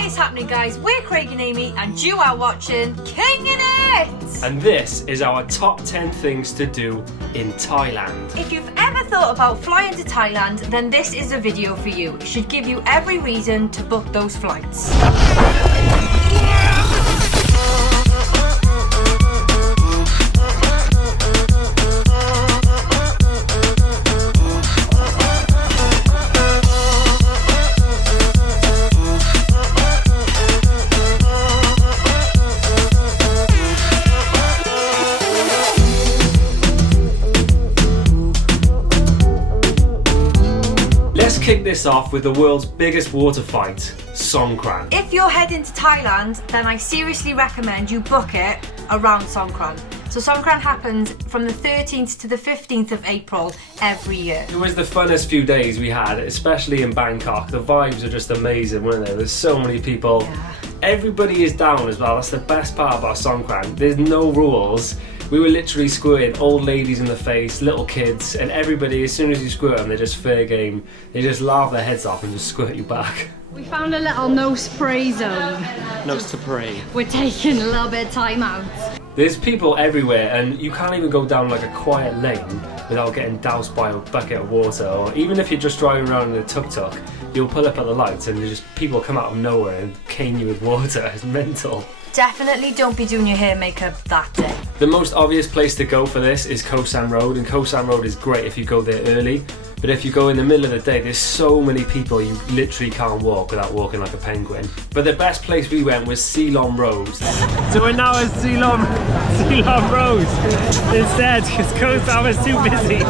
What is happening, guys? We're Craig and Amy and you are watching King in It! And this is our top 10 things to do in Thailand. If you've ever thought about flying to Thailand, then this is a video for you. It should give you every reason to book those flights. Let's kick this off with the world's biggest water fight, Songkran. If you're heading to Thailand, then I seriously recommend you book it around Songkran. So Songkran happens from the 13th to the 15th of April every year. It was the funnest few days we had, especially in Bangkok. The vibes are just amazing, weren't they? There's so many people. Yeah. Everybody is down as well. That's the best part about Songkran. There's no rules. We were literally squirting old ladies in the face, little kids, and everybody, as soon as you squirt them, they're just fair game. They just laugh their heads off and just squirt you back. We found a little no spray zone. No spray. We're taking a little bit of time out. There's people everywhere, and you can't even go down like a quiet lane without getting doused by a bucket of water. Or even if you're just driving around in a tuk-tuk, you'll pull up at the lights and just people come out of nowhere and cane you with water. It's mental. Definitely don't be doing your hair makeup that day. The most obvious place to go for this is Koh San Road, and Koh San Road is great if you go there early. But if you go in the middle of the day, there's so many people you literally can't walk without walking like a penguin. But the best place we went was Silom Road. So we're now at Silom Road instead because Koh San was too busy.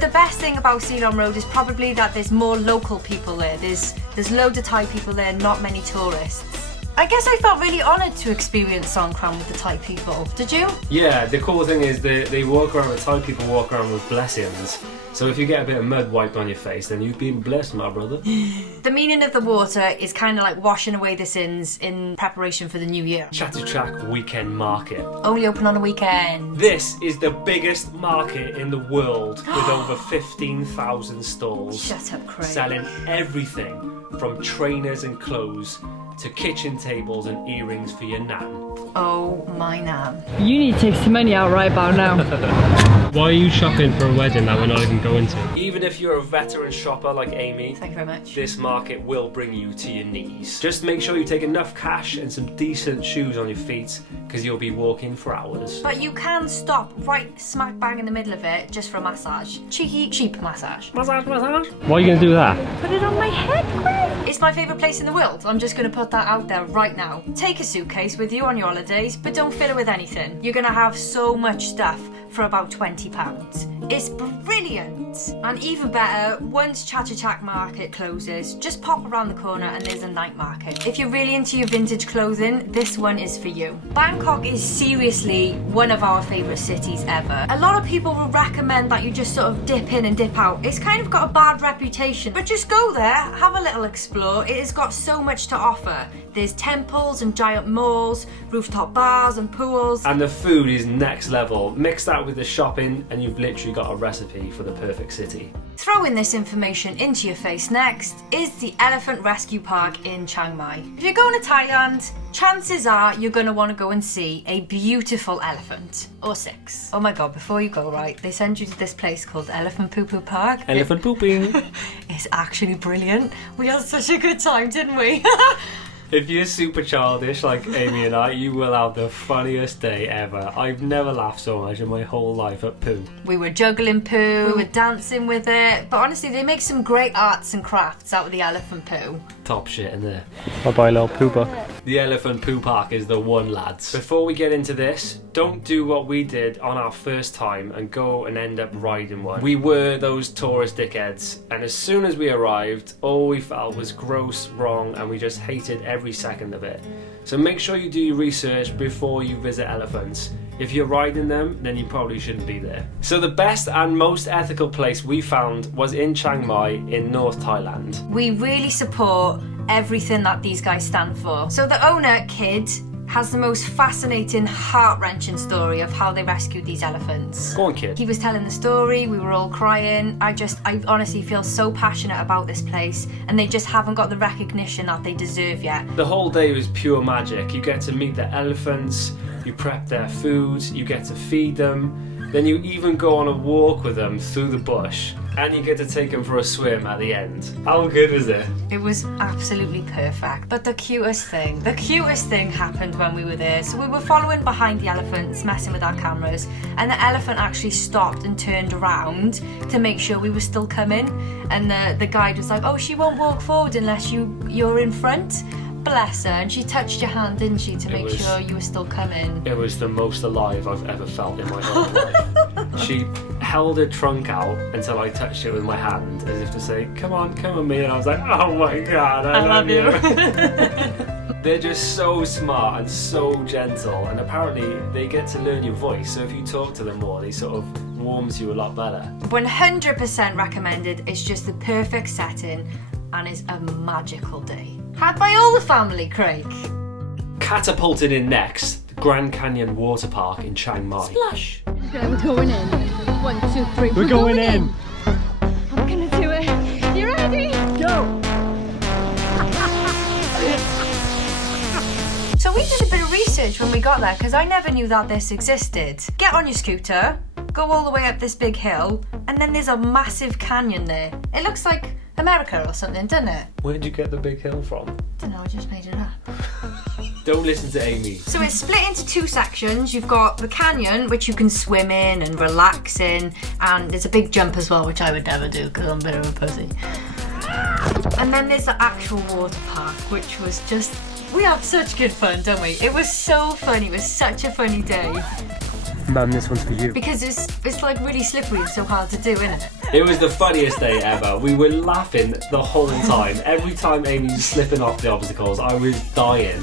The best thing about Silom Road is probably that there's more local people there. There's loads of Thai people there, not many tourists. I guess I felt really honoured to experience Songkran with the Thai people. Did you? Yeah, the cool thing is they walk around, the Thai people walk around with blessings. So if you get a bit of mud wiped on your face, then you've been blessed, my brother. The meaning of the water is kind of like washing away the sins in preparation for the new year. Chatuchak Weekend Market. Only open on a weekend. This is the biggest market in the world with over 15,000 stalls. Shut up, Craig. Selling everything from trainers and clothes to kitchen tables and earrings for your nan. Oh my nan. You need to take some money out right about now. Why are you shopping for a wedding that we're not even going to? Even if you're a veteran shopper like Amy, Thank you very much. this market will bring you to your knees. Just make sure you take enough cash and some decent shoes on your feet because you'll be walking for hours. But you can stop right smack bang in the middle of it just for a massage. Cheeky, cheap massage. Massage. Why are you going to do that? Put it on my head, Craig. It's my favourite place in the world. I'm just going to put that out there right now. Take a suitcase with you on your holidays, but don't fill it with anything. You're going to have so much stuff for about £20. It's brilliant! And even better, once Chatuchak Market closes, just pop around the corner and there's a night market. If you're really into your vintage clothing, this one is for you. Bangkok is seriously one of our favourite cities ever. A lot of people will recommend that you just sort of dip in and dip out. It's kind of got a bad reputation, but just go there, have a little explore. It has got so much to offer. There's temples and giant malls, rooftop bars and pools. And the food is next level. Mix that with the shopping and you've literally got a recipe for the perfect city. Throwing this information into your face next is the Elephant Rescue Park in Chiang Mai. If you're going to Thailand, chances are you're going to want to go and see a beautiful elephant. Or 6. Oh my god, before you go, right, they send you to this place called Elephant Poo Poo Park. Elephant pooping. It's actually brilliant. We had such a good time, didn't we? If you're super childish like Amy and I, you will have the funniest day ever. I've never laughed so much in my whole life at poo. We were juggling poo, we were dancing with it, but honestly they make some great arts and crafts out of the elephant poo. Top shit in there. Bye bye, little pooper. The Elephant Poo Park is the one, lads. Before we get into this, don't do what we did on our first time and go and end up riding one. We were those tourist dickheads, and as soon as we arrived, all we felt was gross, wrong, and we just hated every second of it. So make sure you do your research before you visit elephants. If you're riding them, then you probably shouldn't be there. So the best and most ethical place we found was in Chiang Mai in North Thailand. We really support everything that these guys stand for. So the owner, Kid, has the most fascinating, heart-wrenching story of how they rescued these elephants. Go on, kid. He was telling the story, we were all crying. I honestly feel so passionate about this place, and they just haven't got the recognition that they deserve yet. The whole day was pure magic. You get to meet the elephants, you prep their food, you get to feed them, then you even go on a walk with them through the bush, and you get to take them for a swim at the end. How good was it? It was absolutely perfect. But the cutest thing happened when we were there. So we were following behind the elephants, messing with our cameras, and the elephant actually stopped and turned around to make sure we were still coming. And the guide was like, oh, she won't walk forward unless you're in front. Bless her, and she touched your hand, didn't she, to make sure you were still coming. It was the most alive I've ever felt in my whole life. She held her trunk out until I touched it with my hand, as if to say, come on with me, and I was like, oh my god, I love you. They're just so smart and so gentle, and apparently they get to learn your voice, so if you talk to them more, they sort of warms you a lot better. 100% recommended. It's just the perfect setting and is a magical day. Had by all the family, Craig. Catapulted in next, the Grand Canyon Water Park in Chiang Mai. Splash. Okay, we're going in. 1, 2, 3. We're going in. I'm gonna do it. You ready? Go. So we did a bit of research when we got there, because I never knew that this existed. Get on your scooter, go all the way up this big hill, and then there's a massive canyon there. It looks like America or something, doesn't it? Where'd you get the big hill from? Don't know, I just made it up. Don't listen to Amy. So it's split into two sections. You've got the canyon, which you can swim in and relax in, and there's a big jump as well, which I would never do because I'm a bit of a pussy. And then there's the actual water park, which was just, we had such good fun, don't we? It was so funny. It was such a funny day. Mum, this one's for you. Because it's like really slippery and so hard to do, isn't it? It was the funniest day ever. We were laughing the whole time. Every time Amy was slipping off the obstacles, I was dying.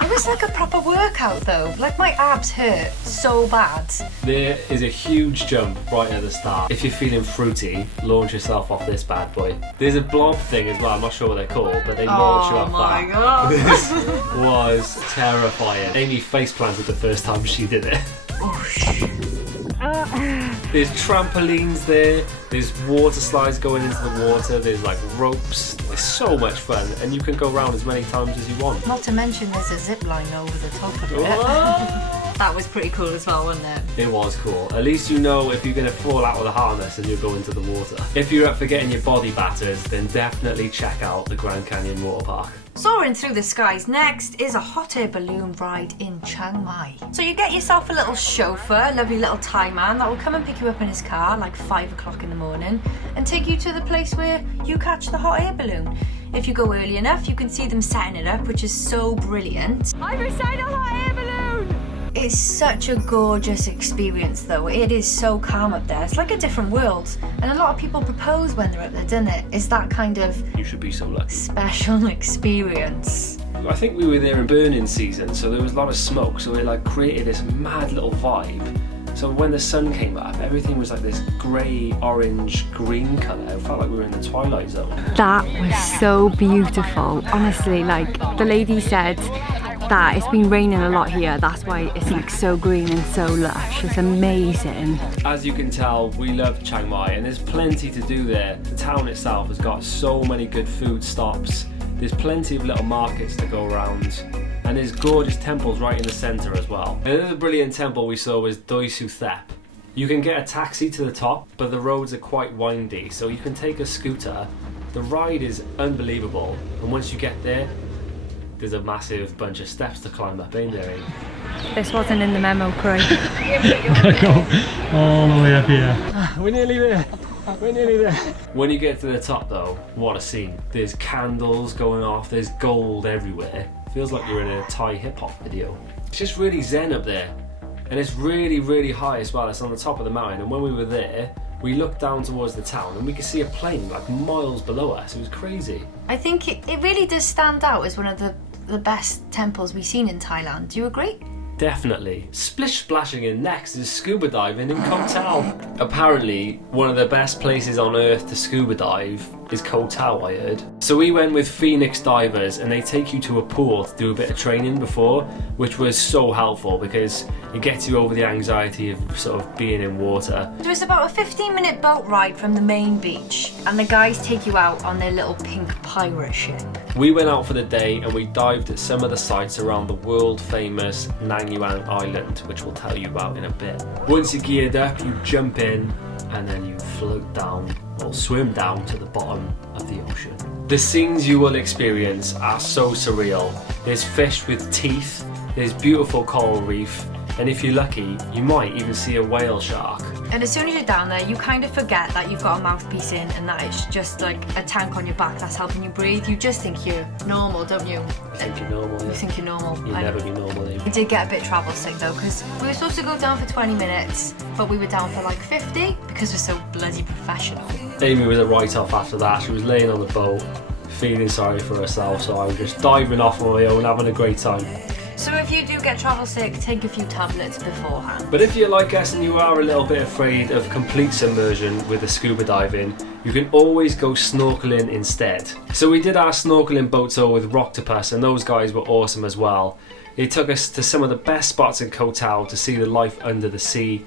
It was like a proper workout though. Like my abs hurt so bad. There is a huge jump right at the start. If you're feeling fruity, launch yourself off this bad boy. There's a blob thing as well, I'm not sure what they're called, but they launch you off Oh my that. god. This was terrifying. Amy face planted the first time she did it. There's trampolines there, there's water slides going into the water, there's like ropes. It's so much fun, and you can go around as many times as you want. Not to mention there's a zip line over the top of it. What? That was pretty cool as well, wasn't it? It was cool. At least you know if you're going to fall out with a harness and you're going to the water. If you're up for getting your body battered, then definitely check out the Grand Canyon Water Park. Soaring through the skies next is a hot air balloon ride in Chiang Mai. So you get yourself a little chauffeur, a lovely little Thai man that will come and pick you up in his car like 5 o'clock in the morning and take you to the place where you catch the hot air balloon. If you go early enough, you can see them setting it up, which is so brilliant. I'm beside a hot air balloon. It's such a gorgeous experience though. It is so calm up there. It's like a different world. And a lot of people propose when they're up there, don't it? It's that kind of You should be so lucky. special experience. I think we were there in burning season, so there was a lot of smoke, so it like created this mad little vibe. So when the sun came up, everything was like this grey, orange, green colour. It felt like we were in the Twilight Zone. That was so beautiful. Honestly, like the lady said that it's been raining a lot here. That's why it's like so green and so lush. It's amazing. As you can tell, we love Chiang Mai, and there's plenty to do there. The town itself has got so many good food stops. There's plenty of little markets to go around. And there's gorgeous temples right in the centre as well. Another brilliant temple we saw was Doi Su Thep. You can get a taxi to the top, but the roads are quite windy, so you can take a scooter. The ride is unbelievable, and once you get there, there's a massive bunch of steps to climb up, ain't there? This wasn't in the memo, Craig. Go all the way up here. We're nearly there. We're nearly there. When you get to the top though, what a scene. There's candles going off, there's gold everywhere. Feels like you're in a Thai hip-hop video. It's just really zen up there. And it's really, really high as well. It's on the top of the mountain, and when we were there, we looked down towards the town and we could see a plane like miles below us. It was crazy. I think it really does stand out as one of the best temples we've seen in Thailand. Do you agree? Definitely. Splish splashing in next is scuba diving in Koh Tao. Apparently, one of the best places on earth to scuba dive is Koh Tao, I heard. So we went with Phoenix divers, and they take you to a pool to do a bit of training before, which was so helpful because it gets you over the anxiety of sort of being in water. So it's about a 15-minute boat ride from the main beach, and the guys take you out on their little pink pirate ship. We went out for the day and we dived at some of the sites around the world famous Nang Yuang Island, which we'll tell you about in a bit. Once you're geared up, you jump in and then you float down or swim down to the bottom of the ocean. The scenes you will experience are so surreal. There's fish with teeth, there's beautiful coral reef, and if you're lucky, you might even see a whale shark. And as soon as you're down there, you kind of forget that you've got a mouthpiece in and that it's just like a tank on your back that's helping you breathe. You just think you're normal, don't you? You think you're normal. You think you're normal. You'll never be normal, Amy. We did get a bit travel sick though, because we were supposed to go down for 20 minutes, but we were down for like 50 because we're so bloody professional. Amy was a write-off after that. She was laying on the boat, feeling sorry for herself, so I was just diving off on my own, having a great time. So if you do get travel sick, take a few tablets beforehand. But if you're like us and you are a little bit afraid of complete submersion with the scuba diving, you can always go snorkeling instead. So we did our snorkeling boat tour with Roctopus, and those guys were awesome as well. They took us to some of the best spots in Koh Tao to see the life under the sea.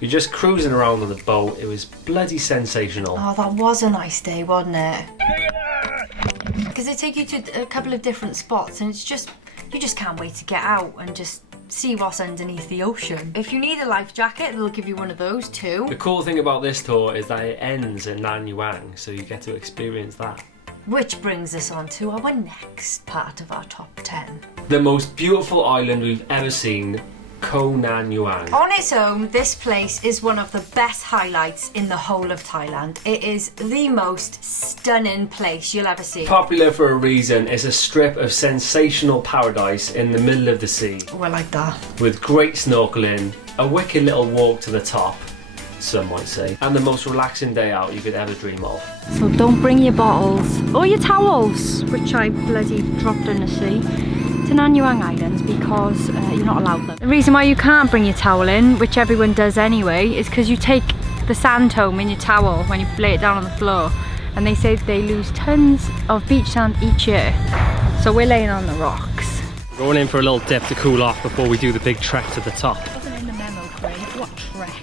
You're just cruising around on the boat. It was bloody sensational. Oh, that was a nice day, wasn't it? Because they take you to a couple of different spots and it's just, you just can't wait to get out and just see what's underneath the ocean. If you need a life jacket, they'll give you one of those too. The cool thing about this tour is that it ends in Nang Yuang, so you get to experience that. Which brings us on to our next part of our top 10. The most beautiful island we've ever seen, Koh Nang Yuang. On its own, this place is one of the best highlights in the whole of Thailand. It is the most stunning place you'll ever see. Popular for a reason, it's a strip of sensational paradise in the middle of the sea. Oh, I like that. With great snorkeling, a wicked little walk to the top, some might say, and the most relaxing day out you could ever dream of. So don't bring your bottles or your towels, which I bloody dropped in the sea, to Nang Yuang Islands because you're not allowed them. The reason why you can't bring your towel in, which everyone does anyway, is because you take the sand home in your towel when you lay it down on the floor, and they say they lose tons of beach sand each year. So we're laying on the rocks. Going in for a little dip to cool off before we do the big trek to the top. Wasn't in the memo, Craig. What trek?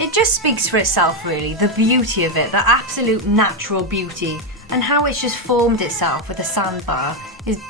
It just speaks for itself really, the beauty of it, the absolute natural beauty, and how it's just formed itself with a sandbar is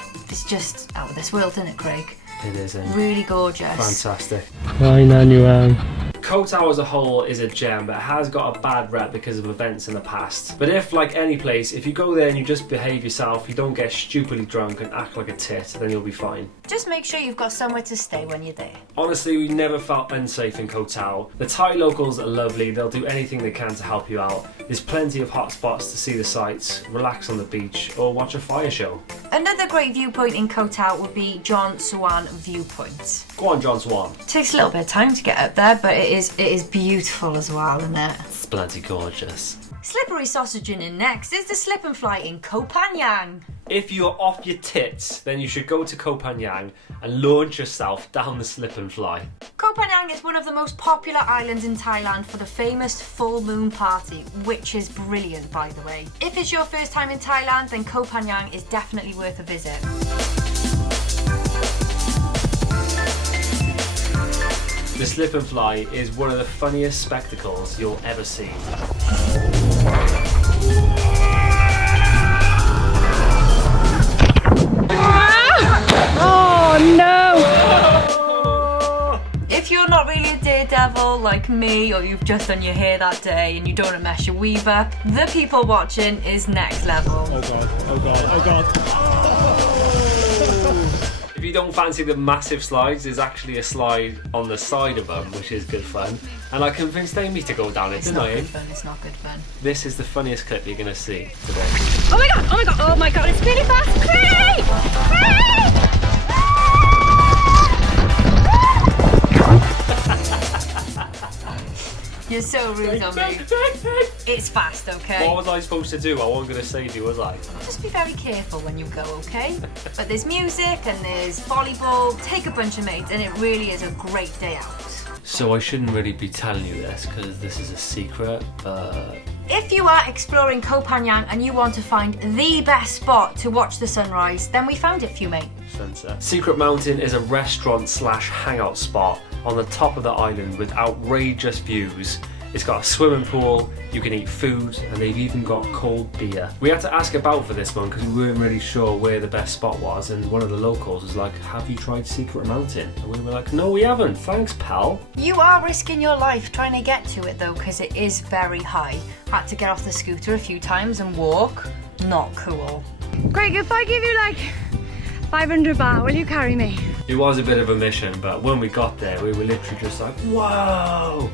just out of this world, isn't it, Craig? It is, Really gorgeous. fantastic. Bye, Nang Yuang. Koh Tao as a whole is a gem, but it has got a bad rep because of events in the past. But if, like any place, if you go there and you just behave yourself, you don't get stupidly drunk and act like a tit, then you'll be fine. Just make sure you've got somewhere to stay when you're there. Honestly, we never felt unsafe in Koh Tao. The Thai locals are lovely, they'll do anything they can to help you out. There's plenty of hot spots to see the sights, relax on the beach, or watch a fire show. Another great viewpoint in Koh Tao would be John Swan Viewpoint. Go on, John Swan. Takes a little bit of time to get up there, but it is beautiful as well, isn't it? It's bloody gorgeous. Slippery sausaging in next is the slip and fly in Koh Phangan. If you're off your tits, then you should go to Koh Phangan and launch yourself down the slip and fly. Koh Phangan is one of the most popular islands in Thailand for the famous full moon party, which is brilliant by the way. If it's your first time in Thailand, then Koh Phangan is definitely worth a visit. The slip and fly is one of the funniest spectacles you'll ever see. Oh no! If you're not really a daredevil like me, or you've just done your hair that day and you don't want to mess your weave up, the people watching is next level. Oh god, oh god, oh god. If you don't fancy the massive slides, there's actually a slide on the side of them, which is good fun. And I convinced Amy to go down it, It's didn't not I? good fun, it's not good fun. This is the funniest clip you're going to see today. Oh my god, oh my god, oh my god, it's really fast. Craig! You're so rude on me. It's fast, okay? What was I supposed to do? I wasn't going to save you, was I? Just be very careful when you go, okay? But there's music and there's volleyball. Take a bunch of mates and it really is a great day out. So I shouldn't really be telling you this because this is a secret, but If you are exploring Koh Phangan and you want to find the best spot to watch the sunrise, then we found it for you, mate. Sunset. Secret Mountain is a restaurant slash hangout spot on the top of the island with outrageous views. It's got a swimming pool, you can eat food, and they've even got cold beer. We had to ask about for this one because we weren't really sure where the best spot was, and one of the locals was like, have you tried Secret Mountain? And we were like, no, we haven't, thanks pal. You are risking your life trying to get to it though, because it is very high. Had to get off the scooter a few times and walk. Not cool. Greg, if I give you like 500 baht, will you carry me? It was a bit of a mission, but when we got there, we were literally just like, whoa!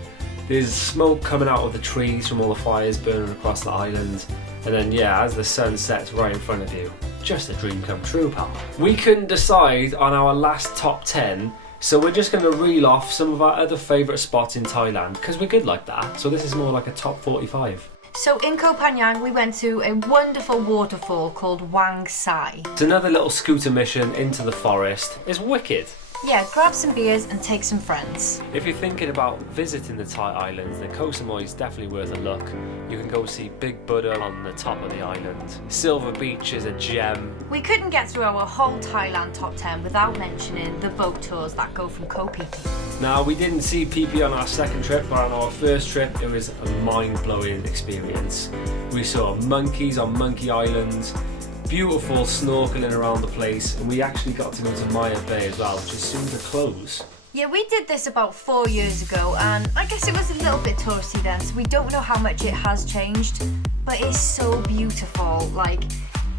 There's smoke coming out of the trees from all the fires burning across the island. And then, yeah, as the sun sets right in front of you, just a dream come true, pal. We couldn't decide on our last top 10, so we're just going to reel off some of our other favourite spots in Thailand, because we're good like that. So this is more like a top 45. So in Koh Phangan we went to a wonderful waterfall called Wang Sai. It's another little scooter mission into the forest. It's wicked. Yeah, grab some beers and take some friends. If you're thinking about visiting the Thai islands, then Koh Samui is definitely worth a look. You can go see Big Buddha on the top of the island. Silver Beach is a gem. We couldn't get through our whole Thailand top 10 without mentioning the boat tours that go from Koh Phi Phi. Now, we didn't see Phi Phi on our second trip, but on our first trip it was a mind-blowing experience. We saw monkeys on Monkey Island, beautiful snorkeling around the place, and we actually got to go to Maya Bay as well, which is soon to close. Yeah, we did this about 4 years ago, and I guess it was a little bit touristy then, so we don't know how much it has changed, but it's so beautiful. Like,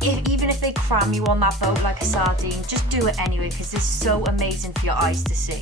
even if they cram you on that boat like a sardine, just do it anyway, because it's so amazing for your eyes to see.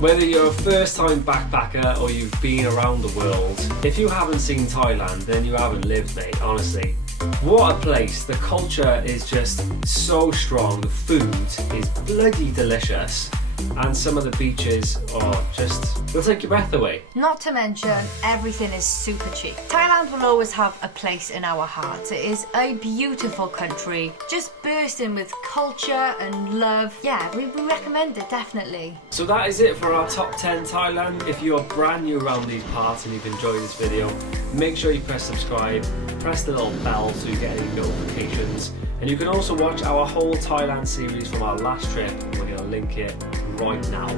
Whether you're a first-time backpacker or you've been around the world, if you haven't seen Thailand, then you haven't lived, mate, honestly. What a place. The culture is just so strong, the food is bloody delicious, and some of the beaches are just, they'll take your breath away. Not to mention, everything is super cheap. Thailand will always have a place in our hearts. It is a beautiful country, just bursting with culture and love. Yeah, we recommend it, definitely. So that is it for our top 10 Thailand. If you are brand new around these parts and you've enjoyed this video, make sure you press subscribe, press the little bell so you get any notifications. And you can also watch our whole Thailand series from our last trip. We're going to link it right now.